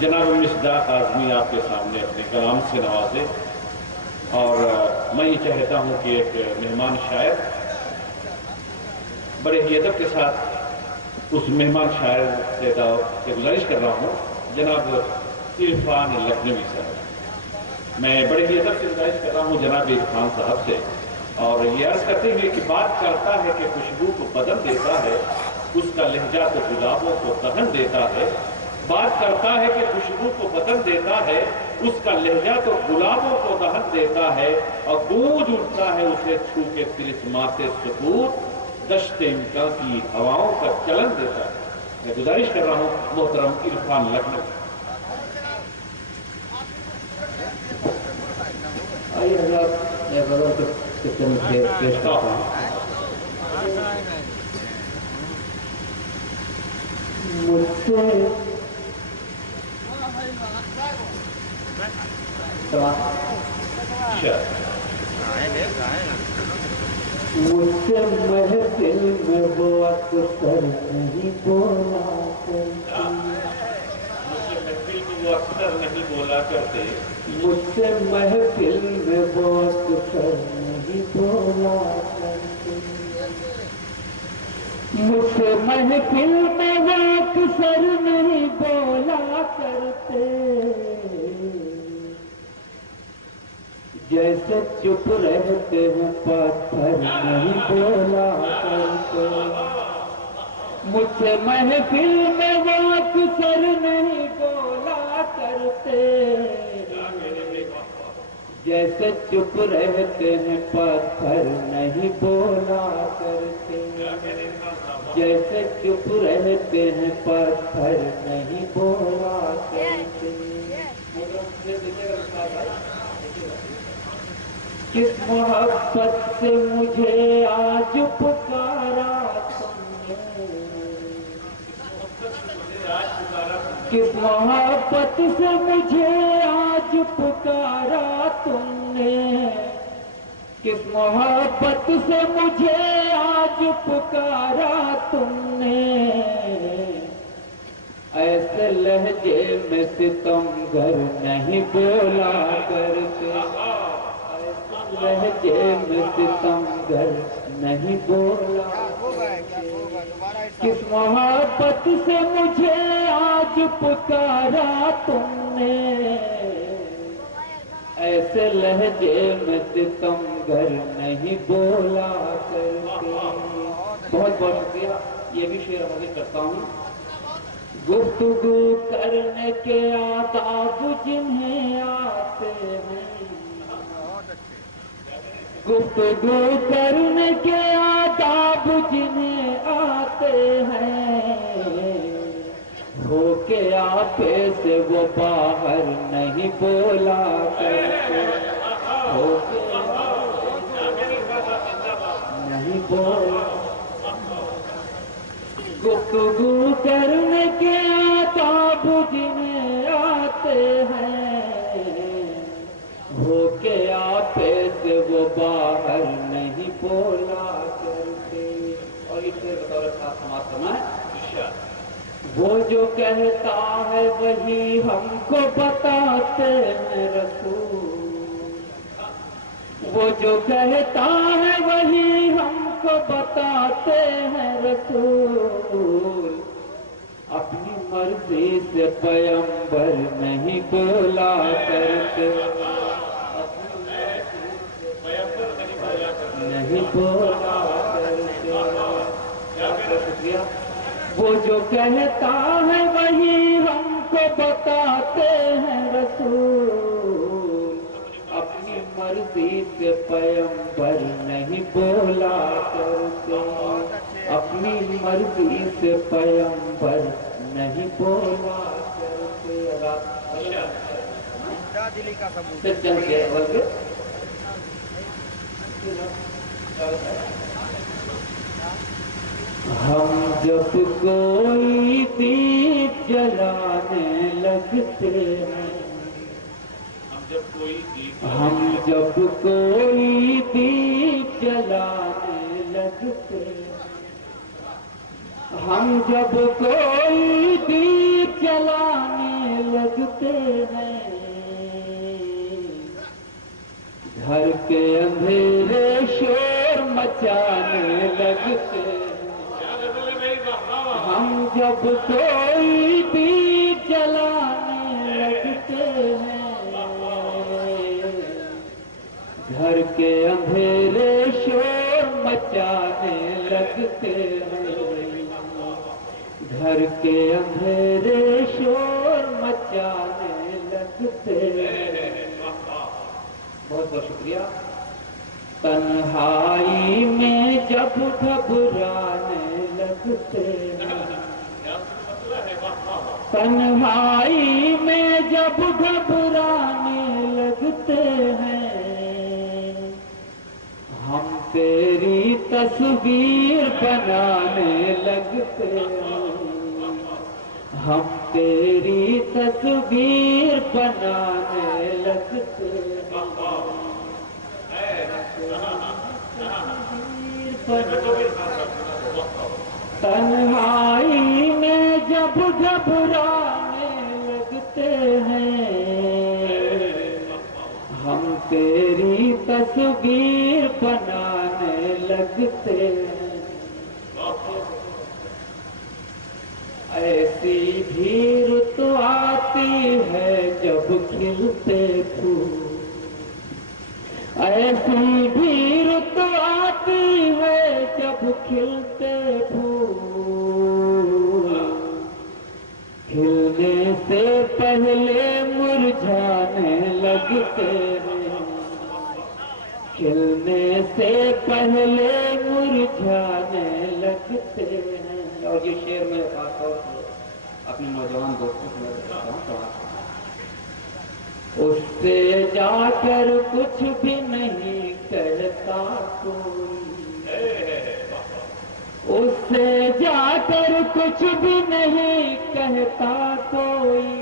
جناب مصداق اعظمی آپ کے سامنے اپنے کلام سے نوازے، اور میں یہ چاہتا ہوں کہ ایک مہمان شاعر بڑے ہی ادب کے ساتھ اس مہمان شاعر سے گزارش کر رہا ہوں جناب عرفان لکھنوی صاحب، میں بڑے ہی ادب سے گزارش کر رہا ہوں جناب عرفان صاحب سے، اور یہ عرض کرتے ہوئے کہ بات کرتا ہے کہ خوشبو کو بدل دیتا ہے، اس کا لہجہ تو گلابوں کو دہن دیتا ہے، بات کرتا ہے کہ خوشبو کو بدل دیتا ہے، اس کا لہجہ تو گلابوں کو دہن دیتا ہے، اور گونج اٹھتا ہے اسے چھو کے طلسمات سکوت، دشت امکان کی ہواؤں کا چلن دیتا ہے۔ میں گزارش کر رہا ہوں محترم عرفان لکھنوی۔ آئیے حضرات، میں غزل کے سلسلے میں پیش کرتا ہوں۔ مجھ سے محفل میں وہ اکثر نہیں بولا کرتے، مجھ سے محفل میں وہ اکثر نہیں بولا کرتے، مجھ سے محفل میں وہ اکثر نہیں بولا کرتے، جیسے چپ رہتے ہیں پتھر نہیں بولا کرتے، مجھ سے محفل میں وہ اکثر نہیں بولا کرتے، جیسے چپ رہتے ہیں پتھر نہیں بولا کرتے، جیسے چپ رہتے ہیں پتھر نہیں بولا کرتے۔ کس محبت سے مجھے آج پکارا تم نے، کس محبت سے مجھے آج پکارا تم نے، کس محبت سے مجھے آج پکارا تم نے، ایسے لہجے میں ستمگر نہیں بولا کرتے، لہجے میں ستمگر نہیں بولا کرتے، کس محبت سے مجھے آج پکارا تم نے، ایسے لہجے میں ستمگر نہیں بولا کرتے۔ بہت بہت شکریہ، یہ بھی شعر حاضر کرتا ہوں۔ گفتگو کرنے کے آداب جنہیں آتے ہیں، گفتگو کرنے کے آداب جنہیں آتے ہیں، ہو کے آپے سے وہ باہر نہیں بولا کرتے، ہو کے نہیں بولا، گفتگو کرنے کے آداب جنہیں آتے ہیں، ہو کے آپے سے وہ باہر نہیں بولا کرتے۔ اور اس سے بطور خاص سماعت فرمائیں، وہ جو کہتا ہے وہی ہم کو بتاتے ہیں رسول، وہ جو کہتا ہے وہی ہم کو بتاتے ہیں رسول، اپنی مرضی سے پیغمبر نہیں بولا کرتے، نہیں بولا کرتے۔ شکریہ۔ وہ جو کہتا ہے وہی ہم کو بتاتے ہیں رسول، اپنی مرضی سے پیغمبر نہیں بولا کرتے، اپنی مرضی سے پیغمبر نہیں بولا کرتے۔ ہم جب کوئی دیپ جلانے لگتے ہیں، ہم جب کوئی دیپ جلانے لگتے ہیں، ہم جب کوئی دیپ جلانے لگتے ہیں، گھر کے اندھیرے شور مچانے لگتے ہیں۔ ہم جب کوئی بھی جلانے لگتے ہیں، گھر کے اندھیرے شور مچانے لگتے ہیں، گھر کے اندھیرے شور مچانے لگتے ہیں۔ بہت بہت شکریہ۔ تنہائی میں جب گھبرانے لگتے ہیں، تنہائی میں جب گھبرانے لگتے ہیں، ہم تیری تصویر بنانے لگتے ہیں، ہم تیری تصویر بنانے لگتے ہیں، تنہائی میں جب گھبرانے لگتے ہیں، ہم تیری تصویر بنانے لگتے ہیں۔ ایسی بھی رت آتی ہے جب کھلتے پھول، ایسی بھی رت آتی ہے جب کھلتے پھول، کھلنے سے پہلے مرجھانے لگتے ہیں، کھلنے سے پہلے مرجھانے لگتے ہیں۔ اور یہ شعر میں خاص طور سے اپنے نوجوان دوستوں سے میں بتاتا ہوں، اس سے جا کر کچھ بھی نہیں کہتا کوئی، اس سے جا کر کچھ بھی نہیں کہتا کوئی،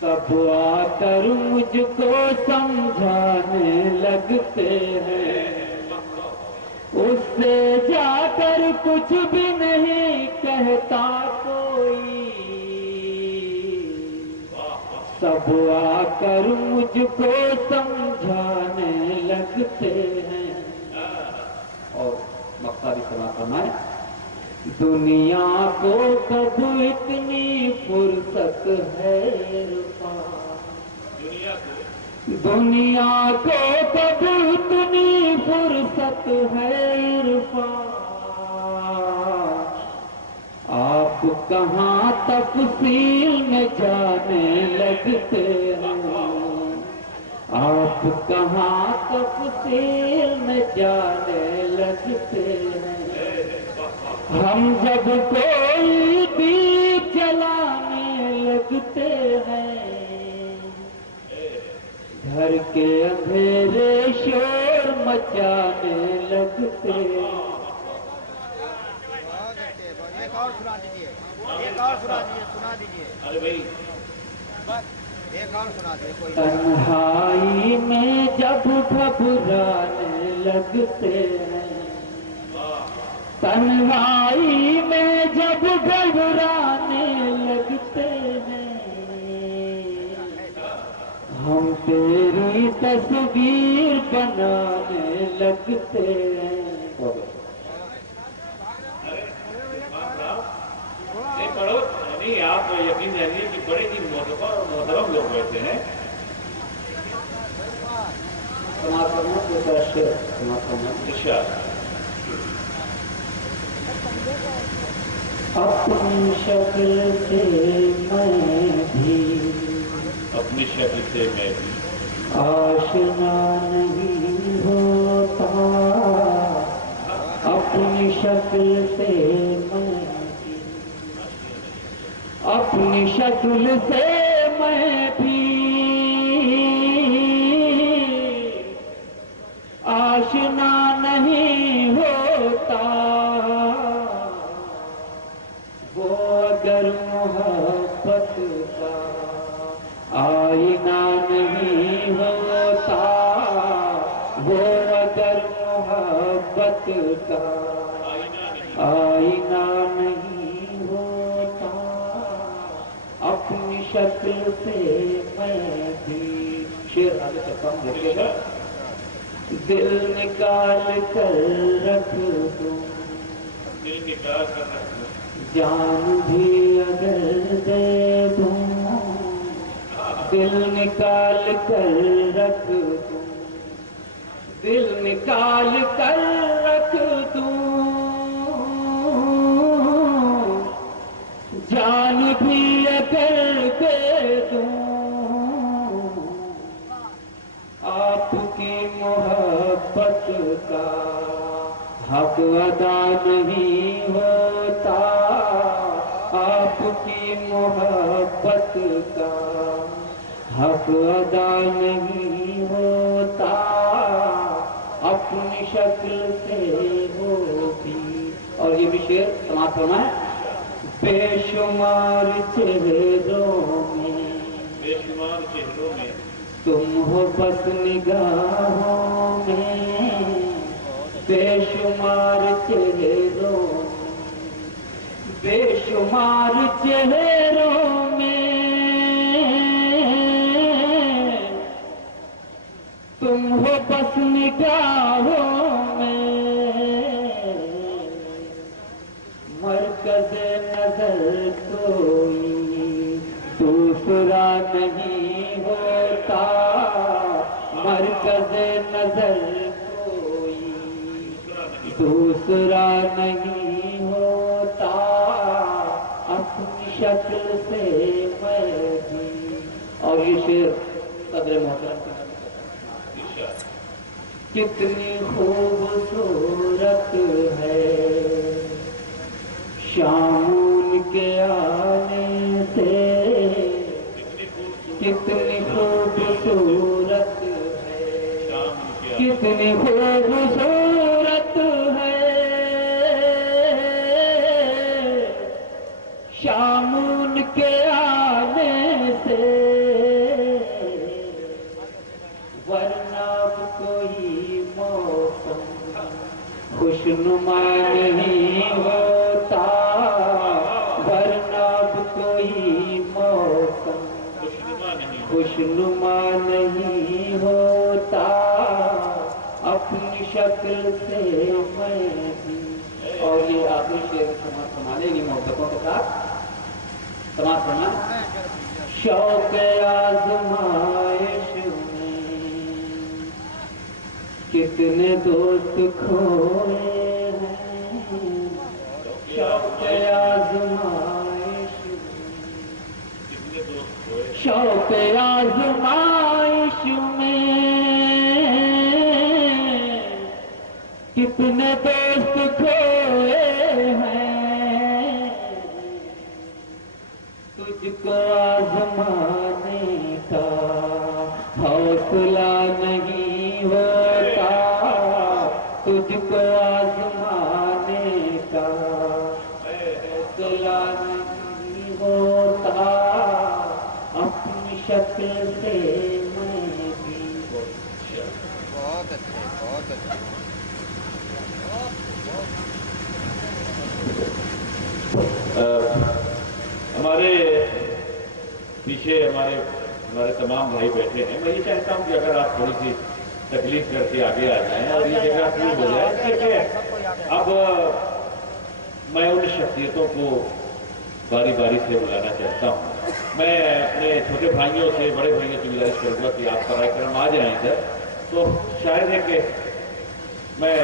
سب آ کر مجھ کو سمجھانے لگتے ہیں، اس سے جا کر کچھ بھی نہیں کہتا کوئی، سب آ کر مجھ کو سمجھانے لگتے ہیں۔ اور مقصد بھی سنا فرمائے، دنیا کو کب اتنی فرصت ہے عرفان، دنیا کو کب اتنی فرصت ہے عرفان، آپ کہاں تفصیل میں جانے لگتے ہیں، آپ کہاں تفصیل میں جانے لگتے ہیں۔ ہم جب کوئی بھی جلانے لگتے ہیں، گھر کے اندھیرے شور مچانے لگتے ہیں۔ ایک اور سنا دیجیے، ایک اور سنا دیجیے، ارے بھائی ایک اور سنا دیجیے کوئی۔ تنہائی میں جب گھبرانے لگتے ہیں، تنہائی میں جب گھبرانے لگتے ہیں، ہم تیری تصویر بنانے لگتے ہیں۔ نہیں آپ یقین جانیے کہ بڑے ہی معتبر اور محترم لوگ بیٹھے ہیں۔ اپنی شکل سے میں بھی، اپنی شکل سے میں بھی آشنا نہیں ہوتا، اپنی شکل سے میں بھی، اپنی شکل سے میں بھی آشنا نہیں ہوتا، وہ اگر محبت کا آئینہ نہیں ہوتا، وہ اگر محبت کا آئینہ نہیں شکل سے میں بھی شیر آگے چلتا ہوں دیکھیے گا دل نکال کر رکھ دوں دل نکال کر رکھ دوں جان بھی اگر دے دوں دل نکال کر رکھ دوں دل نکال کر رکھ دوں جان بھی اگر دے دوں آپ کی محبت کا حق ادا نہیں ہوتا آپ کی محبت کا حق ادا نہیں ہوتا اپنی شکل سے وہ بھی اور یہ بھی شعر سماعت فرمائیں بے شمار چہروں میں بے شمار چہروں میں تم ہو بس نگاہوں میں بے شمار چہروں بے شمار چہروں میں تم ہو بس نگاہوں میں مرکز نظر کوئی دوسرا نہیں ہوتا مرکز نظر کوئی دوسرا نہیں ہوتا اپنی شکل سے میں بھی اور یہ شعر قدر محترم کتنی خوبصورت ہے شام کے آنے سے کتنی خوبصورت ہے کتنی خوبصورت ہے شام کے آنے سے ورنہ کوئی موسم خوشنما نہیں ہوتا ورنہ کوئی موسم خوشنما نہیں ہوتا اپنی شکل سے میں بھی اور یہ آخری شعر سمانے نہیں محبتوں کے ساتھ سماعت کرنا شوق آزمائش کتنے دوست کھوئے ہیں شوق آزمائش شوق آزمائش میں کتنے دوست کھوئے ہیں تجھ کو آزمانے کا حوصلہ نہیں ہوتا تجھ کو آزمانے کا حوصلہ نہیں ہوتا اپنی شکل سے میں بھی بہت اچھے بہت اچھے ہمارے پیچھے ہمارے تمام بھائی بیٹھے ہیں میں یہ چاہتا ہوں کہ اگر آپ تھوڑی سی تکلیف کر کے آگے آ جائیں اور یہ جگہ پھول ہو جائے اس لیے کہ اب میں ان شخصیتوں کو باری باری سے بلانا چاہتا ہوں میں اپنے چھوٹے بھائیوں سے بڑے بھائیوں سے گزارش کروں گا کہ آپ برائے کرم آ جائیں ادھر تو شاید ہے کہ میں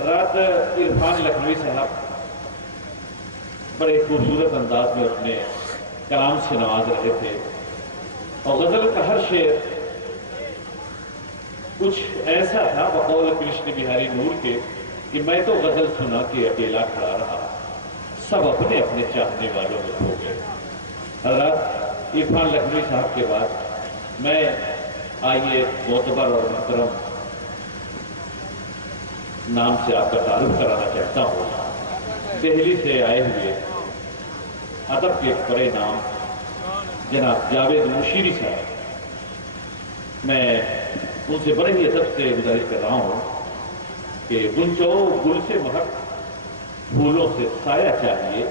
رات عرفان لکھنوی صاحب بڑے خوبصورت انداز میں اپنے کلام سے نواز رہے تھے اور غزل کا ہر شعر کچھ ایسا تھا بقول کرشن بہاری نور کے کہ میں تو غزل سنا کے اکیلا کھڑا رہا سب اپنے اپنے چاہنے والوں میں ہو گئے حضرات عرفان لکھنوی صاحب کے بعد میں آئیے معتبر اور محترم نام سے آپ کا تعارف کرانا چاہتا ہوں دہلی سے آئے ہوئے ادب کے بڑے نام جناب جاوید مشیری صاحب میں ان سے بڑے ہی ادب سے گزارش کر رہا ہوں کہ گنجو گل سے مہک پھولوں سے سایہ چاہیے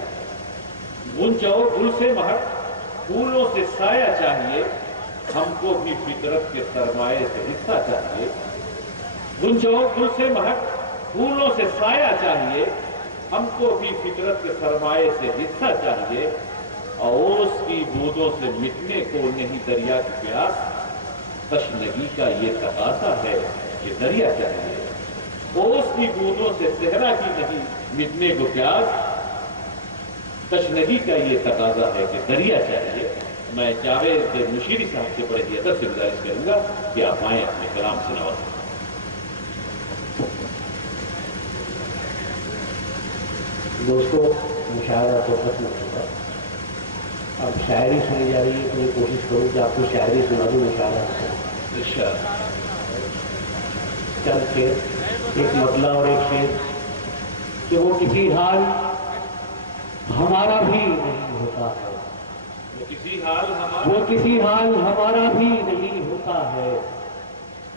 گنجو گل سے مہک پھولوں سے سایہ چاہیے، ہم کو بھی فطرت کے سرمایے سے حصہ چاہیے۔ گنجو گل سے مہک، پھولوں سے سایہ چاہیے، ہم کو بھی فطرت کے سرمایے سے حصہ چاہیے۔ اوس کی بوندوں سے مٹنے کو نہیں دریا کی پیاس، تشنگی کا یہ تقاضا ہے کہ دریا چاہیے۔ اوس کی بوندوں سے صحرا کی نہیں مٹنے کو پیاس، تشنگی کا یہ تقاضا ہے کہ دریا چاہیے۔ میں جاوید مشیری صاحب سے بڑے ہی ادب سے گزارش کروں گا کہ آپ آئیں اپنے کلام سے نوازیں۔ دوستوں، مشاعرہ تو ختم ہو چکا، اب شاعری سنی جا رہی ہے، تو میں کوشش کروں کہ آپ کو شاعری سنا دوں مشاعرہ سے۔ چند شعر، ایک مطلع اور ایک شعر کہ وہ کسی حال ہمارا بھی نہیں ہوتا ہے، وہ کسی حال ہمارا بھی نہیں ہوتا ہے،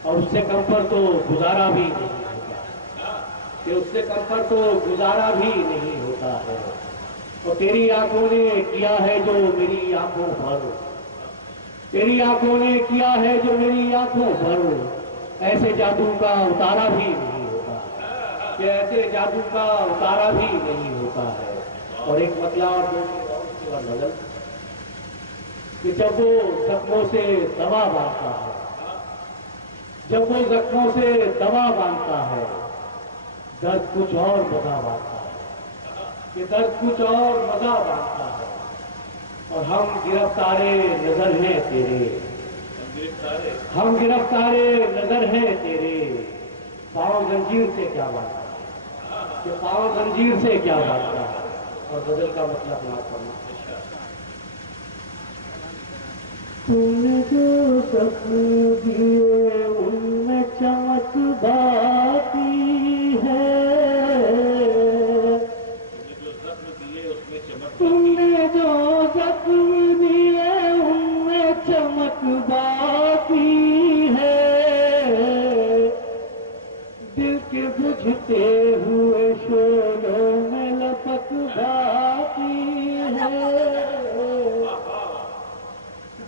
اور اس سے کم پر تو گزارا بھی نہیں ہوتا، کہ اس سے کم پر تو گزارا بھی نہیں ہوتا ہے۔ اور تیری آنکھوں نے کیا ہے جو میری آنکھوں پر، تیری آنکھوں نے کیا ہے جو میری آنکھوں پر، ایسے جادو کا اتارا بھی نہیں ہوتا، کہ ایسے جادو کا اتارا بھی نہیں ہوتا ہے۔ اور ایک مطلع اور نظر کہ جب وہ زخموں سے دوا باندھتا ہے، جب وہ زخموں سے دوا باندھتا ہے، درد کچھ اور مزہ باندھتا ہے، کہ درد کچھ اور مزہ باندھتا ہے۔ اور ہم گرفتارے نظر ہیں تیرے، ہم گرفتارے نظر ہیں تیرے، پاؤں زنجیر سے کیا باندھتا ہے، کہ پاؤں زنجیر سے کیا باندھتا ہے۔ اور غزل کا مطلب نہ کرنا، تم نے جو زخم دیے ان میں چمک باقی ہے، تم نے جو زخم دیے ان میں چمک باقی ہے، دل کے بجھتے ہوئے شعلوں میں لپک باقی ہے،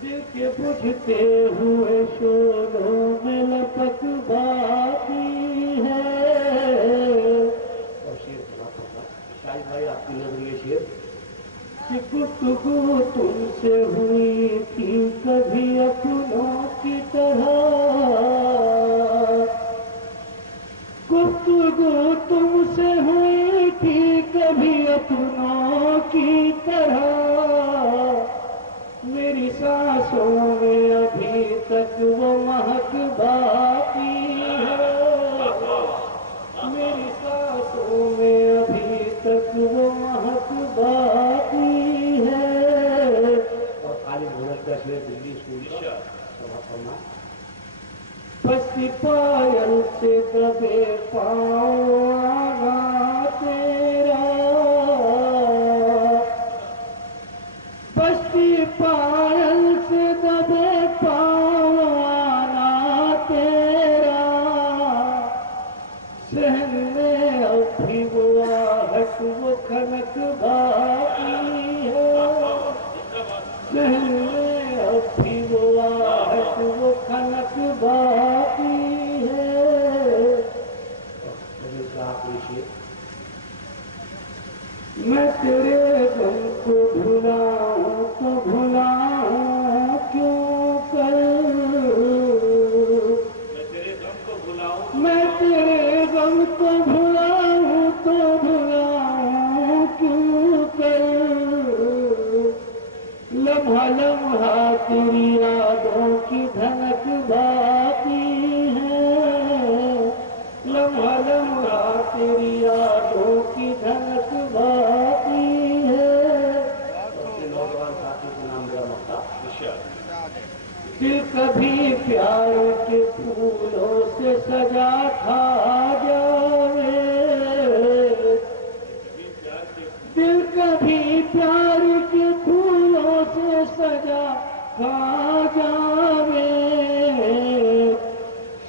دل کے بجھتے ہوئے شعلوں میں لپک باقی ہے۔ اور شعر سنا پڑا شاہد بھائی، آپ کی نظر یہ شعر کہ گفتگو تم سے ہوئی تھی کبھی اپنوں کی طرح، گفتگو تم سے ہوئی تھی کبھی اپنوں کی طرح، میری سانسوں میں ابھی تک وہ مہک باقی ہے، میری سانسوں میں ابھی تک وہ مہک باقی ہے۔ اور خالد بھگت کا شعر دلی اسکول کا سما کرنا، بستی پائل سے دبے پاؤں آنا تیرا، بستی پائل سے دبے پاؤں آنا تیرا، ذہن میں اب بھی وہ آہٹ وہ کھنک باقی ہے، ذہن میں اب بھی وہ آہٹ وہ کھنک باقی ہے۔ میں تیرے غم کو بھلاؤں تو بھلاؤں کیوں کر، میں تیرے غم کو بھلاؤں تو بھلاؤں کیوں کر، لمحہ لمحہ تیری یادوں کی دھنک باقی ہے، لمحہ لمحہ تیری یادوں کی دھنک باقی ہے۔ نوجوان ساتھی کا نام میرا مکہ، دل کبھی پیار کے پھولوں سے سجا تھا جاوے، دل کبھی پیار کے پھولوں سے سجا تھا جاوے،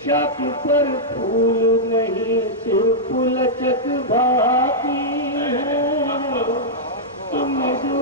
شک پر پھول نہیں صرف لچک باقی ہے، تم جو